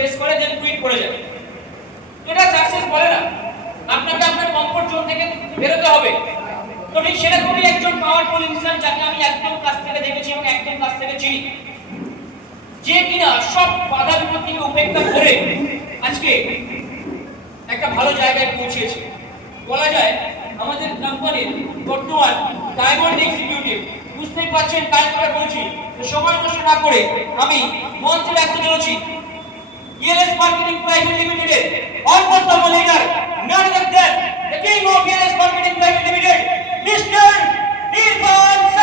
Face করে দেন quit করে যায় এটা সাকসেস বলে না। আপনাকে আপনার কমফোর্ট জোন থেকে বেরোতে হবে। তো ঠিক সেরকমই একজন পাওয়ারফুল ইনসান যাকে আমি একদম কাছ থেকে দেখেছি এবং একদম কাছ থেকে চিনি। যে কিনা সব বাধা বিপত্তিকে উপেক্ষা করে আজকে একটা ভালো জায়গায় পৌঁছেছে। বলা যায়, আমাদের কোম্পানির বর্তমান ডায়মন্ড এক্সিকিউটিভ বুঝতেই পারছেন তাই করে বলছি। সময় নষ্ট না করে আমি মঞ্চে রাখতে চলেছি एस मार्केटिंग प्राइवेट लिमिटेड और पर सब लेकर manager the king of S marketing private limited mister Neelkanth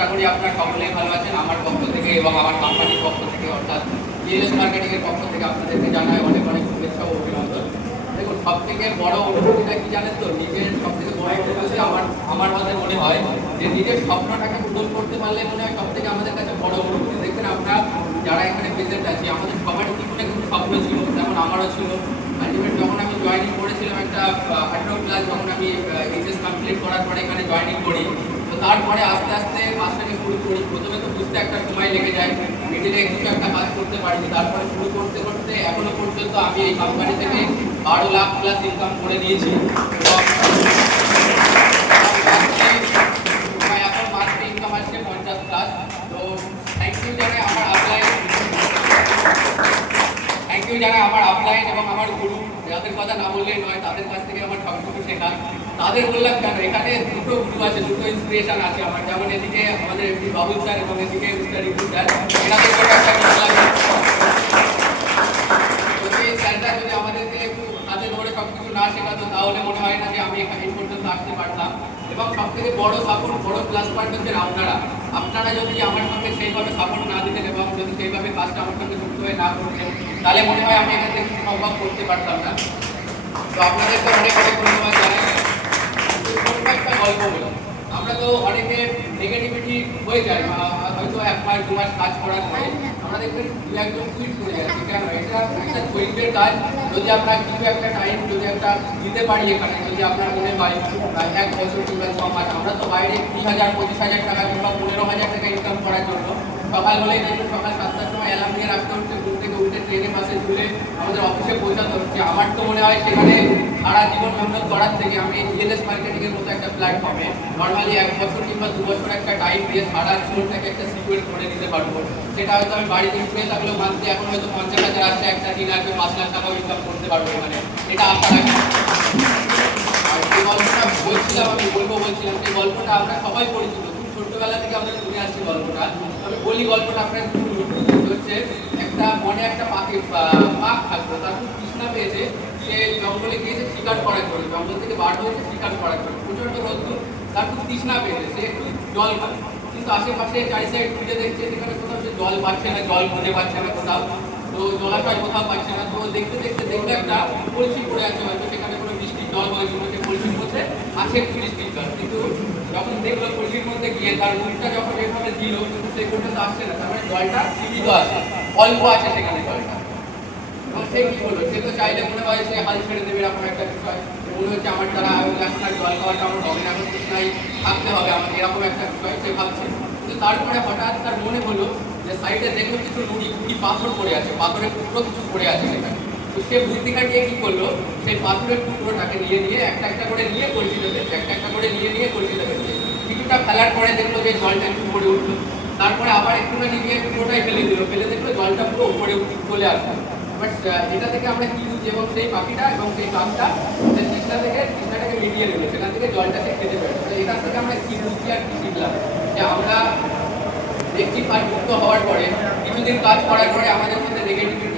আশা করি আপনারা সকলেই ভালো আছেন। আমার পক্ষ থেকে এবং আমার কোম্পানির পক্ষ থেকে, অর্থাৎ জিএলএস মার্কেটিংয়ের পক্ষ থেকে আপনাদেরকে জানাই অনেক অনেক শুভেচ্ছা ও অভিনন্দন। দেখুন সব থেকে বড় অনুভূতিটা কি জানেন তো? নিজের সব থেকে বড় অনুভূতি আমার আমার মধ্যে মনে হয় যে নিজের স্বপ্নটাকে পূরণ করতে পারলে মনে হয় সব থেকে আমাদের কাছে বড় অনুভূতি। দেখবেন আমরা যারা এখানে প্রেজেন্ট আছি, আমাদের সবারই জীবনে কিন্তু স্বপ্ন ছিল, যেমন আমারও ছিল। আলটিমেট যখন আমি জয়েনিং করেছিলাম একটা আঠেরো ক্লাস যখন আমি এইচএস কমপ্লিট করার পরে এখানে জয়েনিং করি। তারপরে আস্তে আস্তে কাজটাকে শুরু করি। প্রথমে তো বুঝতে একটা সময় লেগে যায় মিডিলে কিছু একটা কাজ করতে পারিনি। তারপরে শুরু করতে করতে এখনও পর্যন্ত আমি এই কোম্পানি থেকে বারো লাখ প্লাস ইনকাম করে নিয়েছি এখন ইনকাম পঞ্চাশ তো থ্যাংক ইউ আমার আপলাইন ইউ জানাই আমার আপলাইন এবং আমার গুরু যাদের কথা না বললেই নয়, তাদের কাছ থেকে আমার সবটুকু শেখা। তাদের বললাম কেন? এখানে দুটো গুরু আছে, দুটো ইন্সপিরেশন আছে আমার। যেমন এদিকে আমাদের এমপি বাবুল স্যার এবং এদিকে মিস্টার স্যার। এনাদের স্যারটা যদি আমাদেরকে একটু হাতে ধরে সব কিছু না শেখাতো, তাহলে মনে হয় না যে আমি এখানে এই পর্যন্ত আসতে পারতাম। এবং সব থেকে বড় সাপোর্ট বড় প্লাস পয়েন্ট হচ্ছে আপনারা। আপনারা যদি আমার সঙ্গে সেইভাবে সাপোর্ট না দিতেন এবং যদি সেইভাবে কাজটা আমার সঙ্গে না করতেন তাহলে মনে হয় আমি এখান থেকে সম্ভব করতে পারতাম না। তো আপনাদেরকে অনেক অনেক ধন্যবাদ জানাই। ছোট্ট একটা গল্প বলি। আমরা তো অনেকে নেগেটিভিটি হয়ে যায় হয়তো এক মাস, দু মাস কাজ করার পরে আমরা দেখবেন দু একজন টুইট করে যাচ্ছি। কেন? এটা একটা ধৈর্যের কাজ। যদি আমরা কিছু একটা টাইম যদি একটা দিতে পারি এখানে, যদি আপনার মনে হয় এক বছর কিংবা ছ মাস, আমরা তো বাইরে কুড়ি হাজার, পঁচিশ হাজার টাকা কিংবা পনেরো হাজার টাকা ইনকাম করার জন্য সকাল হলেই দেখুন সকাল সাতটার সময় অ্যালার্ম দিয়ে রাখতে হচ্ছে। ঘুম ট্রেনে বাসে ঝুলে আমাদের অফিসে পৌঁছাতে হচ্ছে আমার তো মনে হয় সেখানে সারা জীবন মেহনত করার থেকে আমি ইএলএস মার্কেটিং এর মতো একটা প্ল্যাটফর্মে নর্মালি এক বছর কিংবা দু বছর একটা টাইম দিয়ে সারা জীবনটাকে একটা সিকিউর করে নিতে পারব। সেটা হয়তো আমি বাড়িতে শুয়ে থাকলেও মান্থলি এখন হয়তো পঞ্চাশ হাজার আসছে, একটা দিন আসবে পাঁচ লাখ টাকাও ইনকাম করতে পারব মানে এটা আশা রাখি। আর যে গল্পটা বলছিলাম, আমি বলব বলছিলাম সেই গল্পটা আমরা সবাই পরিচিত খুব ছোট্টবেলা থেকে আমরা শুনে আসছি গল্পটা। আমি বলি গল্পটা আপনার হচ্ছে একটা, মনে একটা পাখি পাক থাকতো। তার খুব তৃষ্ণা পেয়েছে। সে জঙ্গলে গিয়েছে শিকার করার জন্য জঙ্গল থেকে বার হয়েছে শিকার করার জন্য প্রচণ্ড রোদ্দুর, তার খুব তৃষ্ণা পেয়েছে। সে একটু জল খাবে কিন্তু আশেপাশে চারি সাইড খুঁজে দেখছে, সেখানে কোথাও সে জল পাচ্ছে না, জল খুঁজে পাচ্ছে না কোথাও। তো জলাশয় কোথাও পাচ্ছে না। তো দেখতে দেখতে দেখলে একটা কলসি পড়ে আছে, হয়তো সেখানে কোনো বৃষ্টির জল হয়েছিল যে কলসির মধ্যে আছে বৃষ্টির জল। কিন্তু যখন দেখল কলসির মধ্যে গিয়ে, তার মুখটা যখন এভাবে দিল, কিন্তু সেই পর্যন্ত আসছে না। তার মানে জলটা সীমিত আছে। অল্প আছে সেখানে জলটা এবং সে কি বলল সে তো চাইলে মনে হয় সে হাল ছেড়ে দেবে এরকম একটা বিষয়। মনে হচ্ছে আমার দ্বারা আর জল খাওয়াটা আমার না এখন তৃষ্ণায় থাকতে হবে আমার এরকম একটা বিষয় সে ভাবছে। কিন্তু তারপরে হঠাৎ তার মনে হলো যে সাইডে দেখল কিছু নুড়ি কুড়ি পাথর পড়ে আছে পাথরের টুকরো কিছু পড়ে আছে সেখানে। তো সে বুদ্ধি কাটিয়ে কি করল? সেই পাথরের টুকরোটাকে নিয়ে নিয়ে একটা একটা করে নিয়ে কলসি দেবে একটা একটা করে নিয়ে নিয়ে কলসি দেবে কিছুটা ফেলার পরে দেখল যে জলটা একটু উপরে উঠল। তারপরে আবার একটুখানি গিয়ে পুরোটাই ফেলে দিল। ফেলে দেখল জলটা পুরো উপরে চলে আসলো। বাট এটা থেকে আমরা কি বুঝি এবং সেই পাখিটা এবং সেই সেই তৃষ্ণা থেকে তৃষ্ণাটাকে মিটিয়ে নেবে সেখান থেকে জলটাকে খেতে পারে তো এখান থেকে আমরা কি বুঝছি আর কি শিখলাম? যে আমরা ব্যক্তি মুক্ত হওয়ার পরে, কিছুদিন কাজ করার পরে আমাদের মধ্যে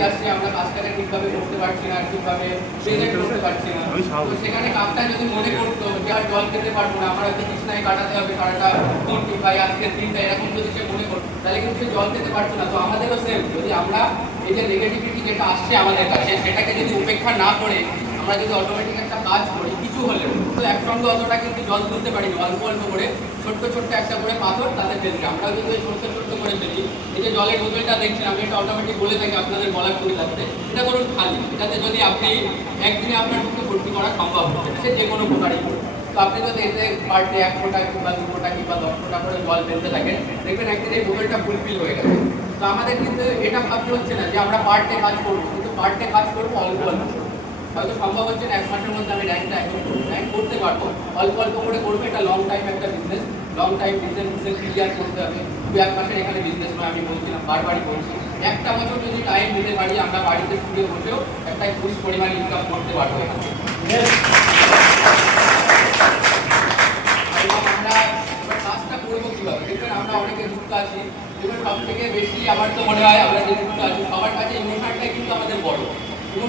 আসছে আমরা কাজটাকে ঠিকভাবে করতে পারছি না ঠিকভাবে প্রেজেন্ট করতে পারছি না। তো সেখানে যদি মনে করতো যে আর জল খেতে পারব না আমার হয়তো কাটাতে হবে কাটাটা কোনটি ভাই আজকের দিনটা এরকম যদি সে মনে করতো তাহলে কিন্তু সে জল খেতে পারতো না। তো আমাদেরও সেম যদি আমরা এই যে নেগেটিভিটি যেটা আসছে আমাদের কাছে সেটাকে যদি উপেক্ষা না করে আমরা যদি অটোমেটিক একটা কাজ করি হলেও। তো একসঙ্গে অতটা কিন্তু জল তুলতে পারিনি, অল্প অল্প করে। ছোট্ট ছোট্ট একটা করে পাথর তাতে ফেলছি আমরা ওই ছোট্ট ছোট্ট করে ফেলি। এই যে জলের বোতলটা দেখছেন, আমি এটা অটোমেটিক বলে থাকি আপনাদের বলার সুবিধার্থে। এটা ধরুন খালি। এটাতে যদি আপনি একদিনে আপনার পক্ষে ভর্তি করা সম্ভব হচ্ছে সে যে কোনো প্রকারই তো আপনি যদি এতে পার ডে এক ফোঁটা কিংবা দু ফোঁটা কিংবা দশ ফোঁটা করে জল ফেলতে থাকেন, দেখবেন একদিন এই বোতলটা ফুলফিল হয়ে গেছে। তো আমাদের কিন্তু এটা ভাবতে হচ্ছে না যে আমরা পার ডে কাজ করব, কিন্তু পার ডে কাজ করব অল্প অল্প। হয়তো সম্ভব হচ্ছে না এক মাসের মধ্যে আমি র্যাঙ্কটা এখন র্যাঙ্ক করতে পারব। অল্প অল্প করে করব, এটা লং টাইম একটা business long time business business clear করতে হবে। দু এক মাসের এখানে বিজনেস নয়, আমি বলছিলাম, বারবারই বলছি। একটা বছর যদি টাইম দিতে পারি, আমরা বাড়িতে শুয়ে বসেও একটা পরিমাণ ইনকাম করতে পারব এখানে এবং আমরা এবার কাজটা করব কীভাবে দেখবেন আমরা অনেকে যুক্ত আছি দেখবেন সব থেকে বেশি আমার তো মনে হয় আমরা যে যুক্ত আছি সবার কাছে ইমোশনটাই কিন্তু আমাদের বড়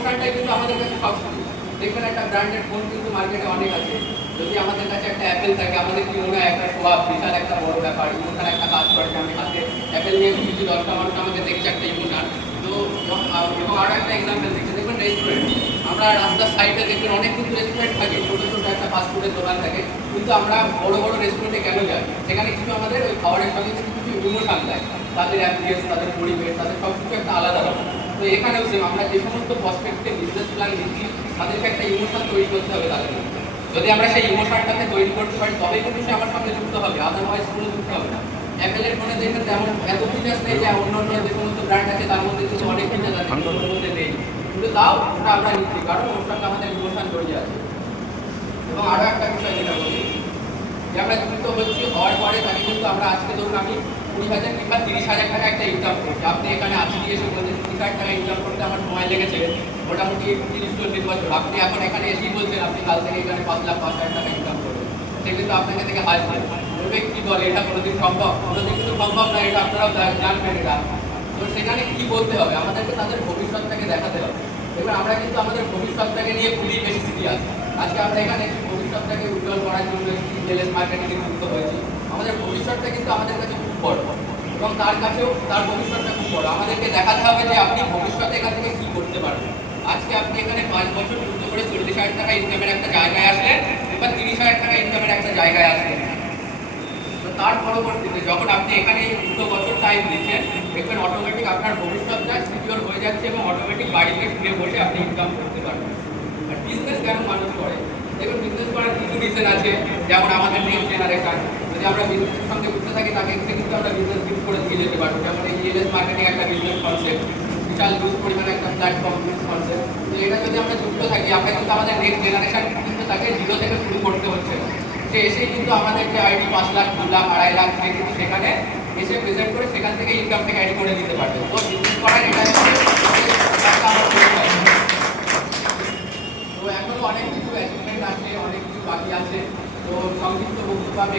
ইমোশনটাই কিন্তু আমাদের কাছে সব কিছু দেখবেন একটা ব্র্যান্ডেড ফোন কিন্তু মার্কেটে অনেক আছে। যদি আমাদের কাছে একটা অ্যাপেল থাকে, আমাদের কি মনে হয় একটা সোয়াব বিশাল একটা বড় ব্যাপার ইমোশন একটা কাজ করে আমি হাতে অ্যাপেল নিয়ে ঘুরছি দশটা মানুষ আমাকে দেখছে একটা ইমোশন তো এবং- আরও একটা এক্সাম্পল দেখছি দেখবেন রেস্টুরেন্ট আমরা রাস্তার সাইডে দেখবেন অনেক কিন্তু রেস্টুরেন্ট থাকে, ছোটো ছোটো একটা ফাস্টফুডের দোকান থাকে। কিন্তু আমরা বড় বড় রেস্টুরেন্টে কেন যাই? সেখানে কিছু আমাদের ওই খাবারের সঙ্গে কিছু কিছু ইমোশন দেয়। তাদের অ্যাম্বিয়েন্স তাদের পরিবেশ, তাদের সব কিছু একটা আলাদা রকম। তো এখানেও সেম আমরা যে সমস্ত প্রসপেক্টে বিজনেস প্ল্যান দিচ্ছি তাদেরকে একটা ইমোশন তৈরি করতে হবে তাদের যদি আমরা সেই ইমোশনটাকে তৈরি করতে পারি তবেই কিন্তু সে আমার সঙ্গে যুক্ত হবে আদারওয়াইজ কোনো যুক্ত হবে না। অ্যাপেলের ফোনে দেখবেন তেমন এত ফিচার্স নেই যে অন্য অন্য যে সমস্ত ব্র্যান্ড আছে তার মধ্যে কিন্তু অনেক ফিচার আছে কিন্তু মধ্যে নেই। কিন্তু তাও ওটা আমরা নিচ্ছি কারণ ওর সঙ্গে আমাদের ইমোশন জড়িয়ে আছে। এবং আরও একটা বিষয় যেটা বলি যে আমরা যুক্ত হচ্ছি হওয়ার পরে তাকে কিন্তু আমরা আজকে ধরুন আমি কুড়ি হাজার কিংবা তিরিশ হাজার টাকা একটা ইনকাম করছি। আপনি এখানে আজকে এসে বলছেন তিরিশ হাজার টাকা ইনকাম করতে আমার সময় লেগেছে। মোটামুটি তিরিশ চল্লিশ বছর। আপনি এখন এখানে এসেই বলছেন, আপনি কাল থেকে এখানে পাঁচ লাখ, পাঁচ হাজার টাকা ইনকাম করবেন। সে আপনাকে থেকে হাসবে। বলবে, কি বলে? এটা কোনোদিন সম্ভব? কোনোদিন কিন্তু সম্ভব না, এটা আপনারাও জানবেন এটা। তো সেখানে কি বলতে হবে? আমাদেরকে তাদের ভবিষ্যৎটাকে দেখাতে হবে। এবার আমরা কিন্তু আমাদের ভবিষ্যৎটাকে নিয়ে খুবই বেশি সিরিয়াস। আজকে আমরা এখানে ভবিষ্যৎটাকে উজ্জ্বল করার জন্য রিটেলের মার্কেটিংয়ে যুক্ত হয়েছি। আমাদের ভবিষ্যৎটা কিন্তু আমাদের কাছে খুব বড়। এবং তার কাছেও, তার ভবিষ্যৎটা খুব বড়। আমাদেরকে দেখাতে হবে যে আপনি ভবিষ্যতে এখান থেকে কী করতে পারবেন। আজকে আপনি এখানে পাঁচ বছর যুক্ত করে চল্লিশ হাজার টাকা ইনকামের একটা জায়গায় আসলেন, এবার তিরিশ হাজার টাকা ইনকামের একটা জায়গায় আসলেন। তো তার পরবর্তীতে যখন আপনি এখানে দুটো বছর টাইম দিচ্ছেন, দেখবেন অটোমেটিক আপনার ভবিষ্যৎটা সিকিওর হয়ে যাচ্ছে এবং অটোমেটিক বাড়িতে ফিরে বসে আপনি ইনকাম করতে পারবেন। আর বিজনেস কেন মানুষ করে? দেখুন বিজনেস করার কিছু রিজন আছে, যেমন আমাদের নেক্সট জেনারেশন যদি আমরা বিজনেসের সঙ্গে যুক্ত থাকি, তাকে এখানে কিন্তু আমরা বিজনেস বিল্ড করে দিয়ে যেতে পারব। যেমন এই রিয়েলএস মার্কেটিং একটা বিজনেস কনসেপ্ট বিশাল হিউজ পরিমাণে একটা প্ল্যাটফর্ম কনসেপ্ট তো এটা যদি আমরা যুক্ত থাকি, আমরা কিন্তু আমাদের নেক্সট জেনারেশন কিন্তু তাকে জিরো থেকে শুরু করতে হচ্ছে। সে এসেই কিন্তু আমাদের যে আইডি পাঁচ লাখ, দু লাখ, আড়াই লাখ সে কিন্তু সেখানে এসে প্রেজেন্ট করে সেখান থেকে ইনকামটাকে অ্যাড করে দিতে পারবে তো বিজনেস করার এটা হচ্ছে একটা আমার পরিচয়। তো এখনও অনেক কিছু অ্যাচিভমেন্ট আছে অনেক কিছু বাকি আছে তো সংক্ষিপ্ত বক্তব্য আমি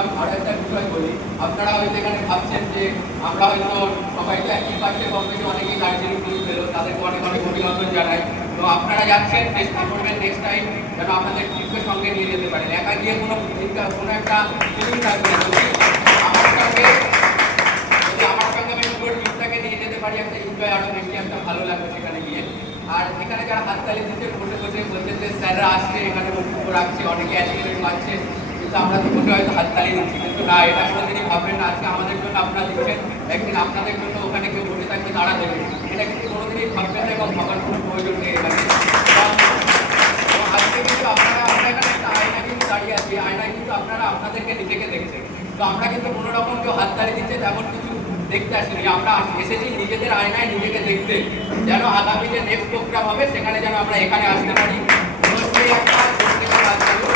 করলাম আরও একটা বিষয় বলি। আপনারা হয়তো এখানে ভাবছেন যে আমরা হয়তো সবাইকে একই পাশে কমিটি অনেকেই দার্জিলিং ট্যুর পেল তাদেরকে অনেক অনেক অভিনন্দন জানাই। তো আপনারা যাচ্ছেন, চেষ্টা করবেন নেক্সট টাইম যেন আপনাদের ট্রিপের সঙ্গে নিয়ে যেতে পারেন। একা গিয়ে কোনো কোনো একটা ফিলিং থাকবে আমার সঙ্গে, যদি আমার সঙ্গে আমি পুরো টিমটাকে নিয়ে যেতে পারি, একটা এনজয় আরও বেশি একটা ভালো লাগবে সেখানে গিয়ে। আর এখানে যারা হাততালি দিচ্ছে বসে বসে বলছেন যে স্যাররা আসছে, এখানে বক্তব্য রাখছে, অনেকে অ্যাচিভমেন্ট পাচ্ছে। কিন্তু আমরা বসে হয়তো হাততালি দিচ্ছি, কিন্তু না, এটা কোনোদিনই ভাববেন না। আজকে আমাদের জন্য আপনারা দিচ্ছেন, একদিন আপনাদের জন্য ওখানে কেউ বসে থাকবে তারা দেবে। এটা কিন্তু কোনোদিনই ভাববেন না এবং ভাবার কোনো প্রয়োজন নেই এখানে। আজকে কিন্তু আপনারা, আমরা এখানে একটা আয়না কিন্তু দাঁড়িয়ে আছি। আয়নায় কিন্তু আপনারা আপনাদেরকে নিজেকে দেখছেন। তো আমরা কিন্তু কোনো রকম কেউ হাততালি দিচ্ছে, তেমন কিছু দেখতে আসিনি। আমরা এসেছি নিজেদের আয়নায় নিজেকে দেখতে, যেন আগামী যে নেক্সট প্রোগ্রাম হবে, সেখানে যেন আমরা এখানে আসতে পারি। সেই একটা প্রত্যেকের কাজ চালু।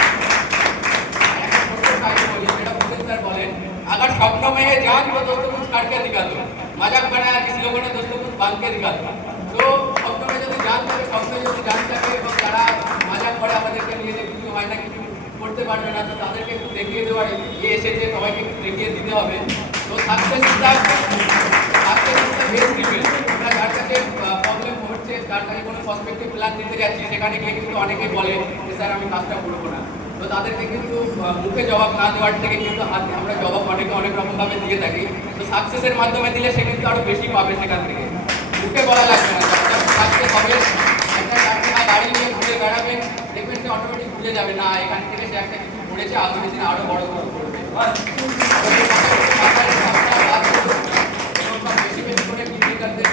আর একটা ছোট্ট কাহিনী বলি, যেটা ভূপেন স্যার বলেন, अगर स्वप्नों में है जान तो दोस्तों कुछ करके दिखा दो मजाक बनाया किसी लोगों ने दोस्तों कुछ बांध के दिखा दो তো স্বপ্ন যদি জান থাকে স্বপ্ন যদি জান থাকে এবং তারা মজাক করে আমাদেরকে নিয়ে যে কিছু হয় না কিছু করতে পারবে না তো তাদেরকে একটু দেখিয়ে দেওয়ার এ এসেছে সবাইকে একটু দেখিয়ে দিতে হবে তো সাকসেস সাকসেস বেস্ট ডিপেন্ড আমরা যার কাছে প্রবলেম হচ্ছে তার কাছে কোনো পার্সপেক্টিভ প্ল্যান দিতে যাচ্ছি সেখানে গিয়ে কিন্তু অনেকেই বলে যে স্যার আমি কাজটা করবো না তো তাদেরকে কিন্তু মুখে জবাব না দেওয়ার থেকে কিন্তু হাতে আমরা জবাব অনেকে অনেক রকমভাবে দিয়ে থাকি। তো সাকসেসের মাধ্যমে দিলে সে কিন্তু আরও বেশি পাবে সেখান থেকে। মুখে বলা লাগবে না। সাকসেস হবে, একটা চারটে গাড়ি নিয়ে ঘুরে বেড়াবেন দেখবেন সে অটোমেটিক ভুলে যাবে, না, এখান থেকে সে একটা কিছু করেছে, আগামী দিনে আরও বড় করবে। বেশি বেশি করে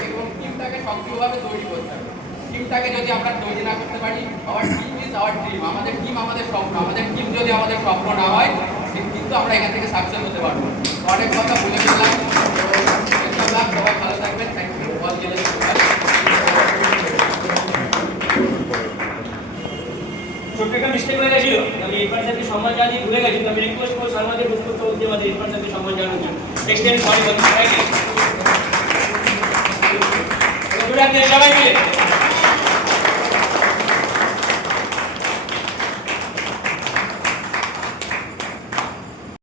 এবং টিমটাকে সক্রিয়ভাবে তৈরি করতে হবে। টিমটাকে যদি আমরা তৈরি না করতে পারি, আবার টিম আমাদের টিম আমাদের স্বপ্ন, আমাদের টিম যদি আমাদের স্বপ্ন না হয় কিন্তু আমরা এখান থেকে সাকসেস হতে পারব অনেক কথা বলে ফেললাম। সবাই ভালো থাকবেন। থ্যাংক ইউ হয়ে সম্মান জানিয়ে ভুলে গেছি আমি রিকোয়েস্ট করব আমাদের সম্মান জানানোর জন্য।